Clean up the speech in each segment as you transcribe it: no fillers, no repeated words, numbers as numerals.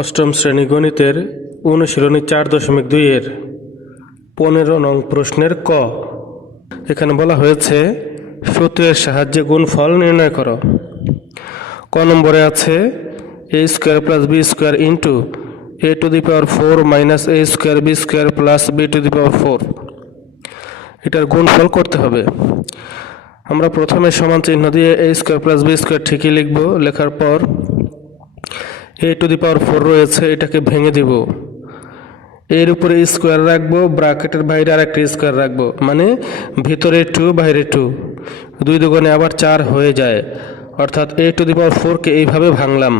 অষ্টম শ্রেণী গণিতের অনুশীলনী 4.2 এর 15 নং প্রশ্নের ক। এখানে বলা হয়েছে সূত্রের সাহায্যে গুণফল নির্ণয় করো। ক নম্বরে আছে a square plus B square into a to the power 4 minus a square B square plus b to the power 4। এটার গুণফল করতে হবে। আমরা প্রথমে সমান চিহ্ন দিয়ে a square plus B square ঠিকই লিখব। লেখার পর a টু দি পাওয়ার 4 রয়েছে, এটাকে ভেঙে দিব। এর উপরে স্কোয়ার রাখবো, ব্র্যাকেটের বাইরে আর একটা স্কোয়ার রাখবো, মানে ভিতরে 2 বাইরে 2, 2 দুগুণে আবার 4 হয়ে যায়। অর্থাৎ a টু দি পাওয়ার 4কে এইভাবে ভাঙলাম।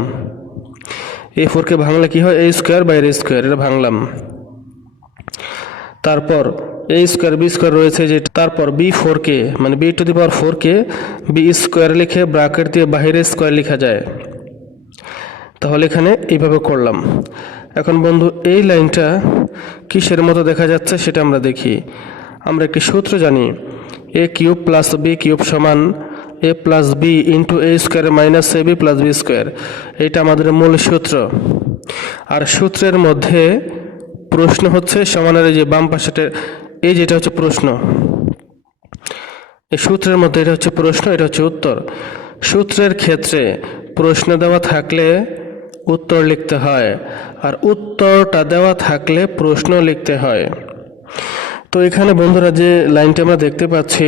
এই 4কে ভাঙলে কি হয়, a স্কোয়ার বাইরে স্কোয়ার, এটা ভাঙলাম। তারপর a স্কোয়ার বি স্কোয়ার রয়েছে, যে তারপর b4কে মানে b টু দি পাওয়ার 4কে বি স্কোয়ার লিখে ব্র্যাকেট দিয়ে বাইরে স্কোয়ার লেখা যায়। তাহলে এখানে এইভাবে করলাম। এখন বন্ধু, এই লাইনটা কিসের মতো দেখা যাচ্ছে সেটা আমরা দেখি। আমরা একটি সূত্র জানি, a cube plus B cube সমান a plus B into a square minus a B plus B square. এইটা আমাদের মূল সূত্র। আর সূত্রের মধ্যে প্রশ্ন হচ্ছে সমানের এই যে বাম পাশেটা, এই যেটা হচ্ছে প্রশ্ন। এই সূত্রের মধ্যে এটা হচ্ছে প্রশ্ন, এটা হচ্ছে উত্তর। সূত্রের ক্ষেত্রে প্রশ্ন দেওয়া থাকলে উত্তর লিখতে হয়, আর উত্তরটা দেওয়া থাকলে প্রশ্ন লিখতে হয়। তো এখানে বন্ধুরা যে লাইনটা আমরা দেখতে পাচ্ছি,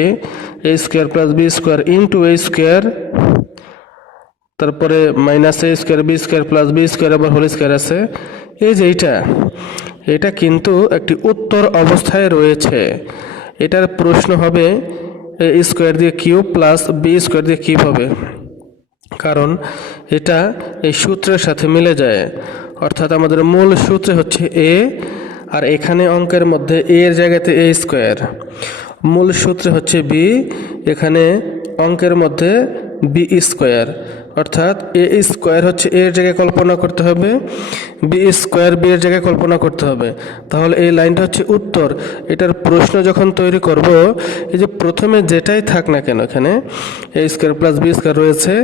a square plus B square into a square, তারপরে minus a square B square plus B square আবার হোল স্কোয়ার আছে, এই যে এটা কিন্তু একটি উত্তর অবস্থায় রয়েছে। এটার প্রশ্ন হবে a স্কোয়ার দিয়ে কিউব প্লাস বি স্কোয়ার দিয়ে কিউব হবে, কারণ এটা এই সূত্রের সাথে মিলে যায়। অর্থাৎ আমাদের মূল সূত্র হচ্ছে a, আর এখানে অঙ্কের মধ্যে a এর জায়গাতে a স্কোয়ার। মূল সূত্র হচ্ছে b, এখানে অঙ্কের মধ্যে b স্কোয়ার। অর্থাৎ a স্কোয়ার হচ্ছে a এর জায়গায় কল্পনা করতে হবে, b স্কোয়ার b এর জায়গায় কল্পনা করতে হবে। তাহলে এই লাইনটা হচ্ছে উত্তর। এটার প্রশ্ন যখন তৈরি করব, এই যে প্রথমে যেটাই থাক না কেন, এখানে a square plus B square রয়েছে,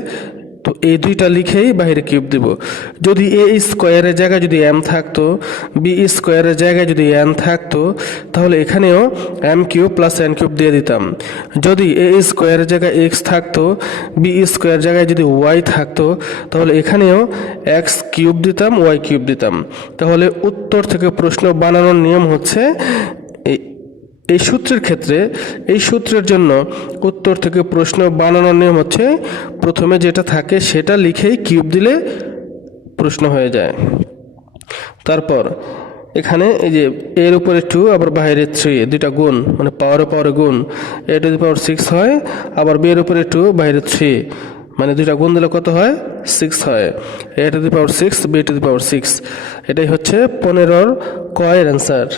তো এই দুইটা লিখেই বাইরে কিউব দিব। যদি a স্কোয়ারের জায়গায় যদি m থাকতো, b স্কোয়ারের জায়গায় যদি n থাকতো, তাহলে এখানেও m cube plus n cube দিয়ে দিতাম। যদি a স্কোয়ারের জায়গায় x থাকতো, b স্কোয়ারের জায়গায় যদি y থাকতো, তাহলে এখানেও x কিউব দিতাম, y কিউব দিতাম। তাহলে উত্তর থেকে প্রশ্ন বানানোর নিয়ম হচ্ছে এই সূত্রের ক্ষেত্রে, এই সূত্রের জন্য উত্তর থেকে প্রশ্ন বানানোর নিয়ম হচ্ছে প্রথমে যেটা থাকে সেটা লিখেই কিউব দিলে প্রশ্ন হয়ে যায়। তারপর এখানে এই যে এর উপরে 2 আবার বাইরে 3, দুইটা গুণ, মানে পাওয়ারে গুণ, a টু দি পাওয়ার 6 হয়, আবার b এর উপরে 2 বাইরে 3, মানে দুইটা গুণ দিলে কত হয়, 6 হয়। a to the power 6 b to the power 6। এটাই হচ্ছে 15 ক এর অ্যান্সার।